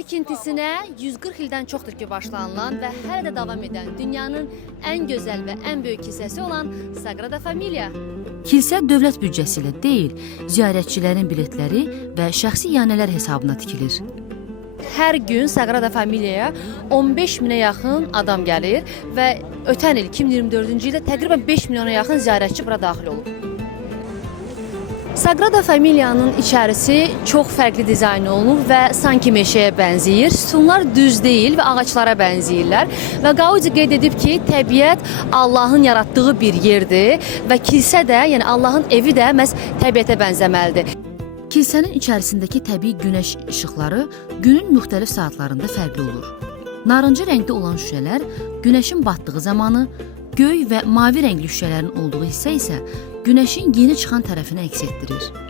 tikintisinə 140 ildən çoxdur ki başlanılan və hələ də davam edən dünyanın ən gözəl və ən böyük kilsəsi olan Sagrada Familia. Kilsə dövlət büdcəsi ilə deyil, ziyarətçilərin biletləri və şəxsi iyanələr hesabına tikilir. Hər gün Sagrada Familia'ya 15 minə yaxın adam gəlir və ötən il 2024-cü ildə təqribən 5 milyona yaxın ziyarətçi bura daxil olub. Sagrada Familia'nın içərisi çox fərqli dizayn olunub və sanki meşəyə bənzəyir. Sütunlar düz deyil və ağaclara bənzəyirlər. Və Gaudi qeyd edib ki, təbiət Allahın yaratdığı bir yerdir və kilsə də, yəni Allahın evi də məhz təbiətə bənzəməlidir. Kilsənin içərisindəki təbii günəş işıqları günün müxtəlif saatlarında fərqli olur. Narıncı rəngdə olan şüşələr günəşin batdığı zamanı, göy və mavi rəngli şüşələrin olduğu hissə isə günəşin yeni çıxan tərəfini əks etdirir.